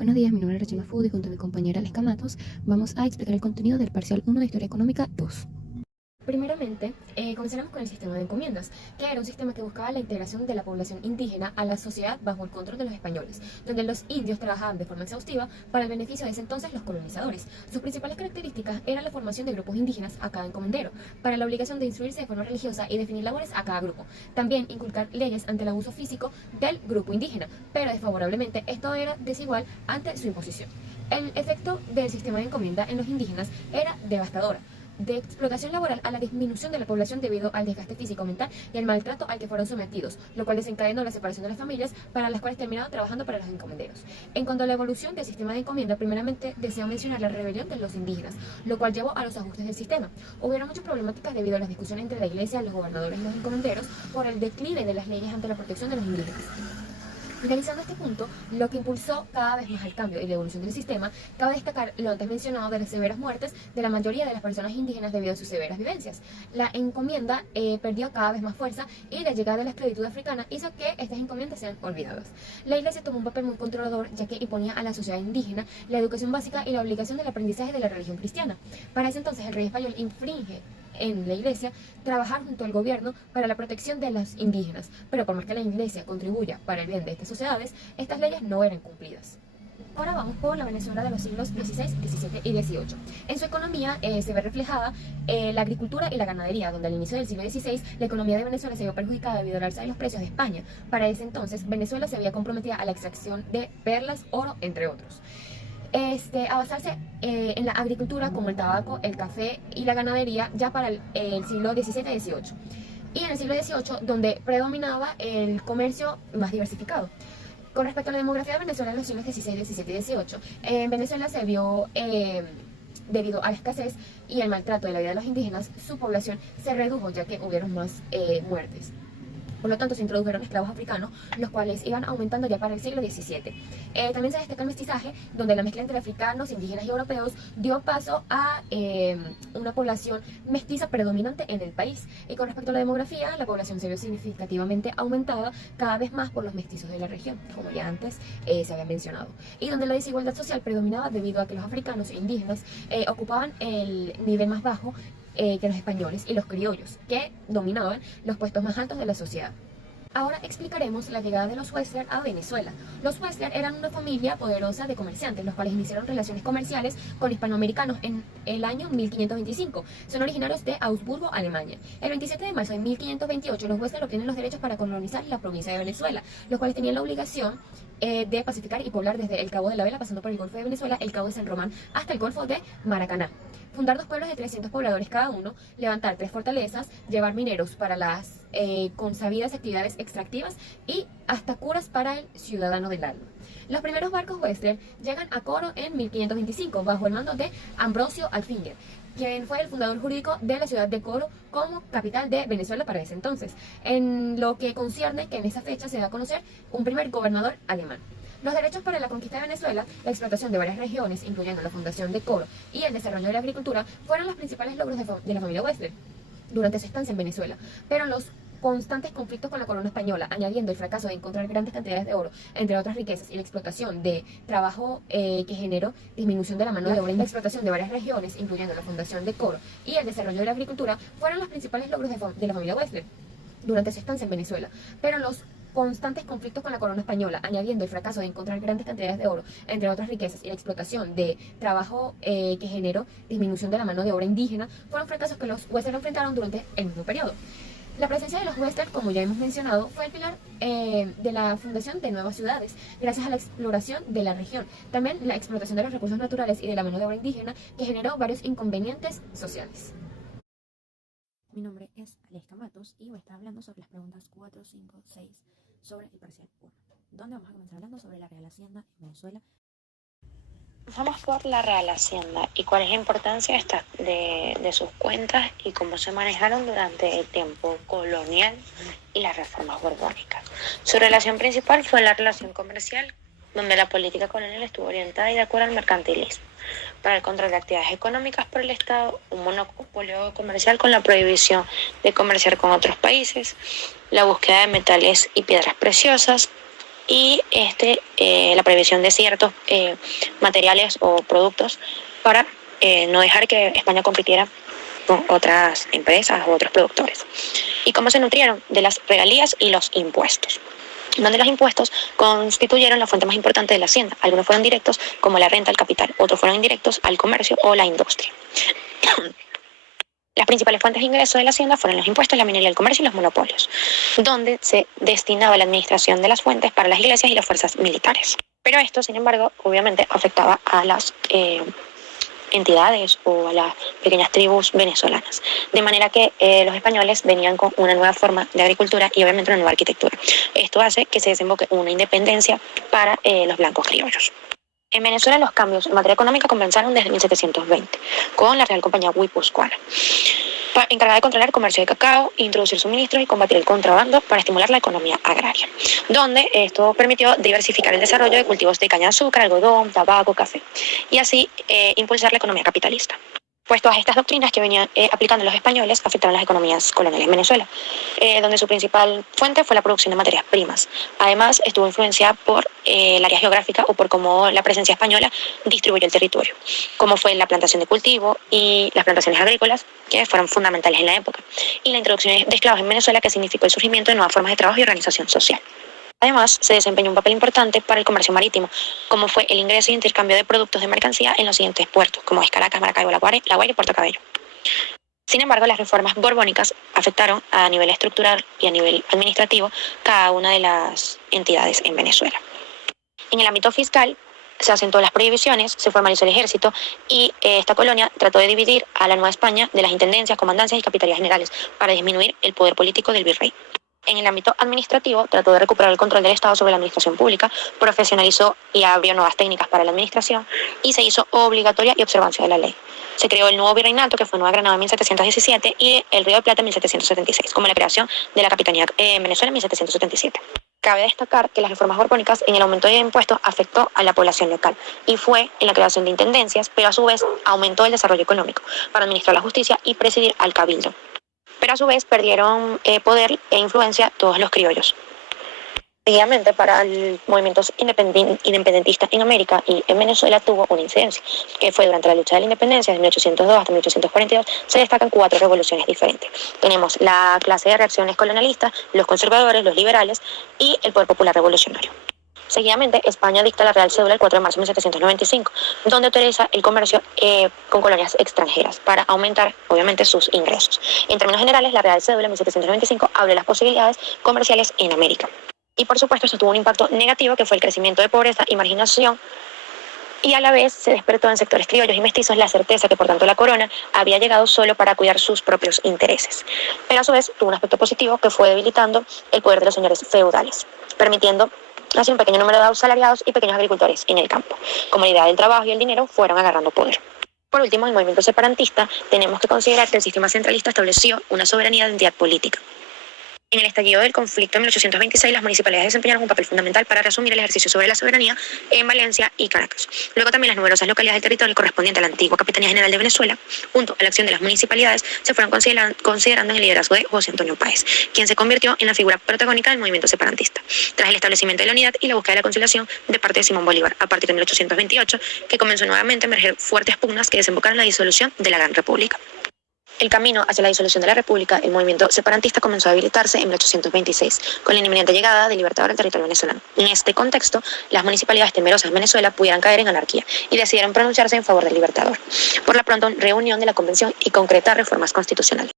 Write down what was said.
Buenos días, mi nombre es Rachel Food y junto a mi compañera Aleska Matos vamos a explicar el contenido del parcial 1 de Historia Económica 2. Primeramente, comenzaremos con el sistema de encomiendas, que era un sistema que buscaba la integración de la población indígena a la sociedad bajo el control de los españoles, donde los indios trabajaban de forma exhaustiva para el beneficio de ese entonces los colonizadores. Sus principales características eran la formación de grupos indígenas a cada encomendero, para la obligación de instruirse de forma religiosa y definir labores a cada grupo. También inculcar leyes ante el abuso físico del grupo indígena, pero desfavorablemente esto era desigual ante su imposición. El efecto del sistema de encomienda en los indígenas era devastadora, de explotación laboral a la disminución de la población debido al desgaste físico, mental y al maltrato al que fueron sometidos, lo cual desencadenó la separación de las familias para las cuales terminaban trabajando para los encomenderos. En cuanto a la evolución del sistema de encomienda, primeramente deseo mencionar la rebelión de los indígenas, lo cual llevó a los ajustes del sistema. Hubieron muchas problemáticas debido a las discusiones entre la iglesia, los gobernadores y los encomenderos por el declive de las leyes ante la protección de los indígenas. Finalizando este punto, lo que impulsó cada vez más el cambio y la evolución del sistema, cabe destacar lo antes mencionado de las severas muertes de la mayoría de las personas indígenas debido a sus severas vivencias. La encomienda perdió cada vez más fuerza y la llegada de la esclavitud africana hizo que estas encomiendas sean olvidadas. La iglesia tomó un papel muy controlador, ya que imponía a la sociedad indígena la educación básica y la obligación del aprendizaje de la religión cristiana. Para ese entonces el rey español infringe en la iglesia trabajar junto al gobierno para la protección de los indígenas, pero por más que la iglesia contribuya para el bien de estas sociedades, estas leyes no eran cumplidas. Ahora vamos por la Venezuela de los siglos XVI, XVII y XVIII. En su economía se ve reflejada la agricultura y la ganadería, donde al inicio del siglo XVI la economía de Venezuela se vio perjudicada debido al alza de los precios de España. Para ese entonces Venezuela se había comprometido a la extracción de perlas, oro, entre otros. A basarse en la agricultura como el tabaco, el café y la ganadería ya para el siglo XVII y XVIII. Y en el siglo XVIII donde predominaba el comercio más diversificado. Con respecto a la demografía de Venezuela en los siglos XVI, XVII y XVIII, en Venezuela se vio, debido a la escasez y el maltrato de la vida de los indígenas, su población se redujo ya que hubieron más muertes. Por lo tanto, se introdujeron esclavos africanos, los cuales iban aumentando ya para el siglo XVII. También se destaca el mestizaje, donde la mezcla entre africanos, indígenas y europeos dio paso a una población mestiza predominante en el país. Y con respecto a la demografía, la población se vio significativamente aumentada cada vez más por los mestizos de la región, como ya antes se había mencionado. Y donde la desigualdad social predominaba debido a que los africanos e indígenas ocupaban el nivel más bajo que los españoles y los criollos, que dominaban los puestos más altos de la sociedad. Ahora explicaremos la llegada de los Wexler a Venezuela. Los Wexler eran una familia poderosa de comerciantes, los cuales iniciaron relaciones comerciales con hispanoamericanos en el año 1525. Son originarios de Augsburgo, Alemania. El 27 de marzo de 1528, los Wexler obtienen los derechos para colonizar la provincia de Venezuela, los cuales tenían la obligación de pacificar y poblar desde el Cabo de la Vela, pasando por el Golfo de Venezuela, el Cabo de San Román, hasta el Golfo de Maracaná. Fundar 2 pueblos de 300 pobladores cada uno, levantar 3 fortalezas, llevar mineros para las consabidas actividades extractivas y hasta curas para el ciudadano del alma. Los primeros barcos Wexler llegan a Coro en 1525 bajo el mando de Ambrosio Alfinger, quien fue el fundador jurídico de la ciudad de Coro como capital de Venezuela para ese entonces, en lo que concierne que en esa fecha se da a conocer un primer gobernador alemán. Los derechos para la conquista de Venezuela, la explotación de varias regiones, incluyendo la fundación de Coro y el desarrollo de la agricultura, fueron los principales logros de la familia Wexler durante su estancia en Venezuela. Pero los constantes conflictos con la corona española, añadiendo el fracaso de encontrar grandes cantidades de oro, entre otras riquezas, y la explotación de trabajo que generó disminución de la mano de obra y la explotación de varias regiones, incluyendo la fundación de Coro y el desarrollo de la agricultura, fueron los principales logros de la familia Wexler durante su estancia en Venezuela. Pero los constantes conflictos con la corona española, añadiendo el fracaso de encontrar grandes cantidades de oro, entre otras riquezas, y la explotación de trabajo que generó disminución de la mano de obra indígena, fueron fracasos que los Wexler enfrentaron durante el mismo periodo. La presencia de los Wexler, como ya hemos mencionado, fue el pilar de la fundación de nuevas ciudades, gracias a la exploración de la región. También la explotación de los recursos naturales y de la mano de obra indígena, que generó varios inconvenientes sociales. Mi nombre es Aleska Matos y voy a estar hablando sobre las preguntas 4, 5, 6 sobre el parcial 1, donde vamos a comenzar hablando sobre la Real Hacienda en Venezuela. Vamos por la Real Hacienda y cuál es la importancia de sus cuentas y cómo se manejaron durante el tiempo colonial y las reformas borbónicas. Su relación principal fue la relación comercial, donde la política colonial estuvo orientada y de acuerdo al mercantilismo. Para el control de actividades económicas por el Estado, un monopolio comercial con la prohibición de comerciar con otros países, la búsqueda de metales y piedras preciosas, y la prohibición de ciertos materiales o productos para no dejar que España compitiera con otras empresas o otros productores. ¿Y cómo se nutrieron? De las regalías y los impuestos, donde los impuestos constituyeron la fuente más importante de la hacienda. Algunos fueron directos, como la renta al capital, otros fueron indirectos, al comercio o la industria. Las principales fuentes de ingreso de la hacienda fueron los impuestos, la minería, el comercio y los monopolios, donde se destinaba la administración de las fuentes para las iglesias y las fuerzas militares. Pero esto, sin embargo, obviamente afectaba a las entidades o a las pequeñas tribus venezolanas. De manera que los españoles venían con una nueva forma de agricultura y obviamente una nueva arquitectura. Esto hace que se desemboque una independencia para los blancos criollos. En Venezuela los cambios en materia económica comenzaron desde 1720 con la Real Compañía Guipuzcoana, encargada de controlar el comercio de cacao, introducir suministros y combatir el contrabando para estimular la economía agraria, donde esto permitió diversificar el desarrollo de cultivos de caña de azúcar, algodón, tabaco, café, y así impulsar la economía capitalista. Pues todas estas doctrinas que venían aplicando los españoles afectaron las economías coloniales en Venezuela, donde su principal fuente fue la producción de materias primas. Además, estuvo influenciada por el área geográfica o por cómo la presencia española distribuyó el territorio, como fue la plantación de cultivo y las plantaciones agrícolas, que fueron fundamentales en la época, y la introducción de esclavos en Venezuela, que significó el surgimiento de nuevas formas de trabajo y organización social. Además, se desempeñó un papel importante para el comercio marítimo, como fue el ingreso y intercambio de productos de mercancía en los siguientes puertos, como es Caracas, Maracaibo, La Guaira y Puerto Cabello. Sin embargo, las reformas borbónicas afectaron a nivel estructural y a nivel administrativo cada una de las entidades en Venezuela. En el ámbito fiscal, se asentó las prohibiciones, se formalizó el ejército y esta colonia trató de dividir a la Nueva España de las intendencias, comandancias y capitanías generales para disminuir el poder político del virrey. En el ámbito administrativo, trató de recuperar el control del Estado sobre la administración pública, profesionalizó y abrió nuevas técnicas para la administración y se hizo obligatoria y observancia de la ley. Se creó el nuevo virreinato, que fue Nueva Granada en 1717, y el Río de Plata en 1776, como la creación de la capitanía en Venezuela en 1777. Cabe destacar que las reformas borbónicas en el aumento de impuestos afectó a la población local y fue en la creación de intendencias, pero a su vez aumentó el desarrollo económico para administrar la justicia y presidir al cabildo. Pero a su vez perdieron poder e influencia todos los criollos. Seguidamente, para el movimiento independentista en América y en Venezuela tuvo una incidencia, que fue durante la lucha de la independencia, de 1802 hasta 1842, se destacan 4 revoluciones diferentes. Tenemos la clase de reacciones colonialistas, los conservadores, los liberales y el poder popular revolucionario. Seguidamente, España dicta la Real Cédula el 4 de marzo de 1795, donde autoriza el comercio con colonias extranjeras para aumentar, obviamente, sus ingresos. En términos generales, la Real Cédula en 1795 abre las posibilidades comerciales en América. Y por supuesto, esto tuvo un impacto negativo, que fue el crecimiento de pobreza y marginación, y a la vez se despertó en sectores criollos y mestizos la certeza que por tanto la corona había llegado solo para cuidar sus propios intereses. Pero a su vez tuvo un aspecto positivo, que fue debilitando el poder de los señores feudales, permitiendo así un pequeño número de asalariados y pequeños agricultores en el campo. Como la idea del trabajo y el dinero fueron agarrando poder. Por último, en el movimiento separatista tenemos que considerar que el sistema centralista estableció una soberanía de entidad política. En el estallido del conflicto en 1826, las municipalidades desempeñaron un papel fundamental para resumir el ejercicio sobre la soberanía en Valencia y Caracas. Luego también las numerosas localidades del territorio correspondiente a la antigua Capitanía General de Venezuela, junto a la acción de las municipalidades, se fueron considerando en el liderazgo de José Antonio Páez, quien se convirtió en la figura protagónica del movimiento separatista, tras el establecimiento de la unidad y la búsqueda de la conciliación de parte de Simón Bolívar, a partir de 1828, que comenzó nuevamente a emerger fuertes pugnas que desembocaron en la disolución de la Gran República. El camino hacia la disolución de la República, el movimiento separatista comenzó a debilitarse en 1826, con la inminente llegada del Libertador al territorio venezolano. En este contexto, las municipalidades temerosas de Venezuela pudieran caer en anarquía y decidieron pronunciarse en favor del Libertador. Por la pronto, reunión de la Convención y concretar reformas constitucionales.